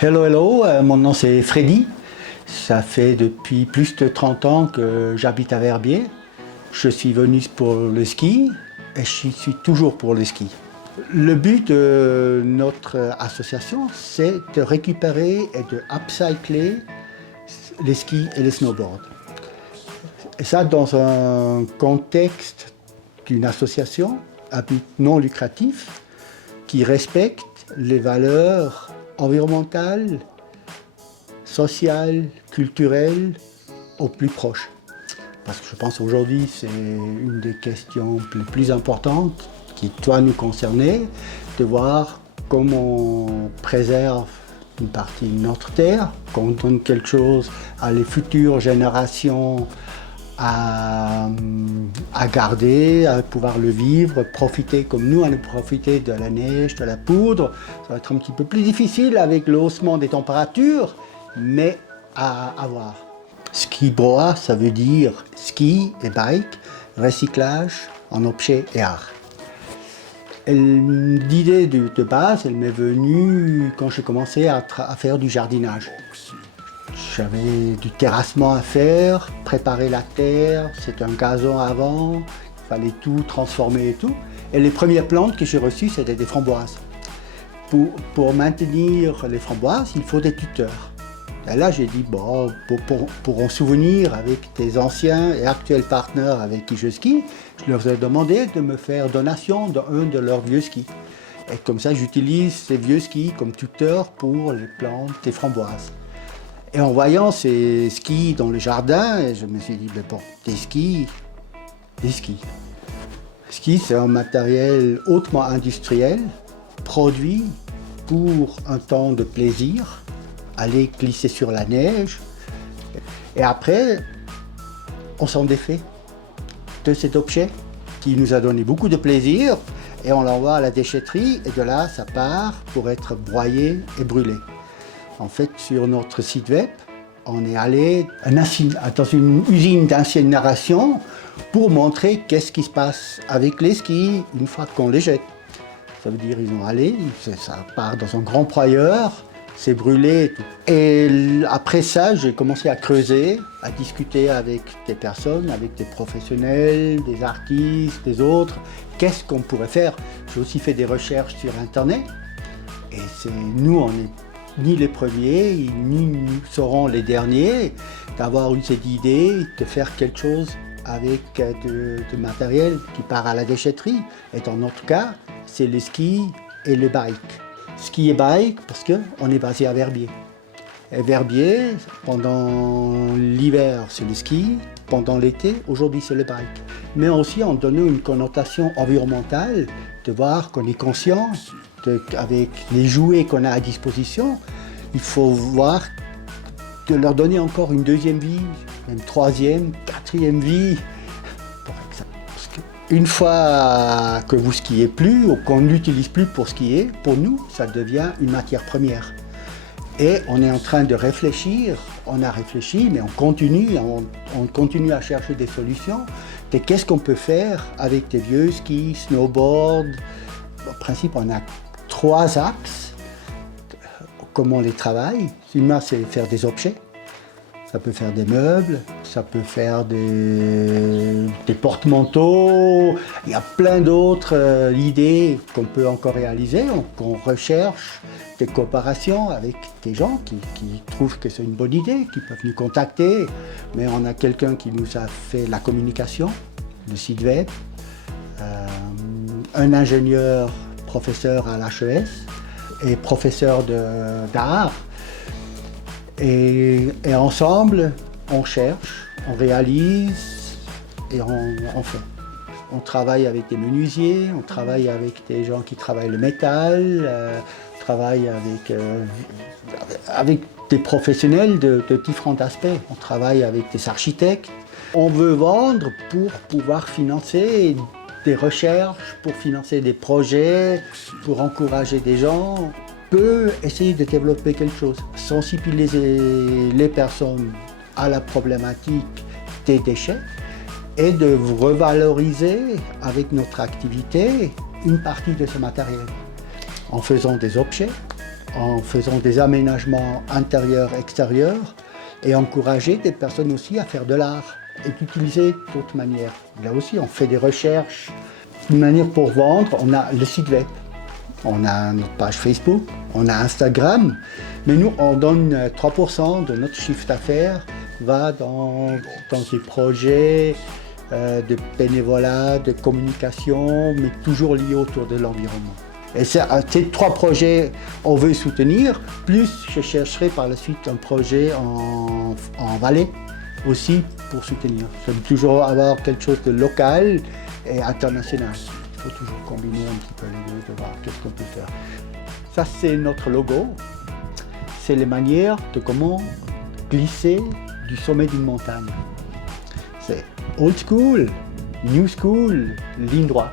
Hello, hello, mon nom c'est Freddy. Ça fait depuis plus de 30 ans que j'habite à Verbier. Je suis venu pour le ski et je suis toujours pour le ski. Le but de notre association, c'est de récupérer et de upcycler les skis et les snowboards. Et ça dans un contexte d'une association à but non lucratif qui respecte les valeurs environnementales, sociales, culturelles au plus proche. Parce que je pense qu'aujourd'hui, c'est une des questions les plus importantes qui doit nous concerner, de voir comment on préserve une partie de notre terre, qu'on donne quelque chose à les futures générations à garder, à pouvoir le vivre, profiter comme nous, on a profité de la neige, de la poudre. Ça va être un petit peu plus difficile avec le haussement des températures, mais à avoir. Ski bois, ça veut dire ski et bike, recyclage en objet et art. L'idée de base, elle m'est venue quand j'ai commencé à faire du jardinage. J'avais du terrassement à faire, préparer la terre, c'était un gazon avant, il fallait tout transformer et tout. Et les premières plantes que j'ai reçues, c'était des framboises. Pour maintenir les framboises, il faut des tuteurs. Et là, j'ai dit, bon, pour en souvenir avec tes anciens et actuels partenaires avec qui je skie, je leur ai demandé de me faire donation d'un de leurs vieux skis. Et comme ça, j'utilise ces vieux skis comme tuteur pour les plantes des framboises. Et en voyant ces skis dans le jardin, je me suis dit, bon, des skis. Les skis, c'est un matériel hautement industriel, produit pour un temps de plaisir, aller glisser sur la neige. Et après, on s'en défait de cet objet qui nous a donné beaucoup de plaisir et on l'envoie à la déchetterie et de là, ça part pour être broyé et brûlé. En fait, sur notre site web, on est allé dans une usine d'incinération pour montrer qu'est-ce qui se passe avec les skis une fois qu'on les jette. Ça veut dire qu'ils ont allé, ça part dans un grand broyeur, c'est brûlé et tout. Et après ça, j'ai commencé à creuser, à discuter avec des personnes, avec des professionnels, des artistes, des autres. Qu'est-ce qu'on pourrait faire? J'ai aussi fait des recherches sur Internet. Et nous, on est ni les premiers, ni nous serons les derniers, d'avoir eu cette idée de faire quelque chose avec de matériel qui part à la déchetterie. Et dans notre cas, c'est le ski et le bike. Ski et bike parce qu'on est basé à Verbier. Et Verbier, pendant l'hiver, c'est le ski, pendant l'été, aujourd'hui, c'est le bike. Mais aussi en donnant une connotation environnementale, de voir qu'on est conscient avec les jouets qu'on a à disposition, il faut voir de leur donner encore une deuxième vie, même troisième, quatrième vie. Parce qu'une fois que vous skiez plus ou qu'on n'utilise plus pour skier, pour nous, ça devient une matière première. Et on est en train de réfléchir, on a réfléchi, mais on continue à chercher des solutions. Et qu'est-ce qu'on peut faire avec des vieux skis, snowboard? En principe, on a 3 axes. Comment on les travaille? Une, c'est faire des objets. Ça peut faire des meubles, ça peut faire des porte-manteaux. Il y a plein d'autres idées qu'on peut encore réaliser. On recherche des coopérations avec des gens qui trouvent que c'est une bonne idée, qui peuvent nous contacter. Mais on a quelqu'un qui nous a fait la communication, le site web, un ingénieur professeur à l'HES et professeur d'art. Et ensemble, on cherche, on réalise et on fait. On travaille avec des menuisiers, on travaille avec des gens qui travaillent le métal, on travaille avec des professionnels de différents aspects. On travaille avec des architectes. On veut vendre pour pouvoir financer des recherches, pour financer des projets, pour encourager des gens. Peut essayer de développer quelque chose, sensibiliser les personnes à la problématique des déchets et de revaloriser avec notre activité une partie de ce matériel en faisant des objets en faisant des aménagements intérieurs, extérieurs, et encourager des personnes aussi à faire de l'art et d'utiliser d'autres manières. Là aussi, on fait des recherches. Une manière pour vendre, on a le site web, on a notre page Facebook, on a Instagram, mais nous, on donne 3% de notre chiffre d'affaires va dans des projets de bénévolat, de communication, mais toujours liés autour de l'environnement. Et ces 3 projets, on veut soutenir, plus je chercherai par la suite un projet en Valais aussi pour soutenir. J'aime toujours avoir quelque chose de local et international. Il faut toujours combiner un petit peu les deux, de voir qu'est-ce qu'on peut faire. Ça, c'est notre logo. C'est les manières de comment glisser du sommet d'une montagne. C'est old school, new school, ligne droite.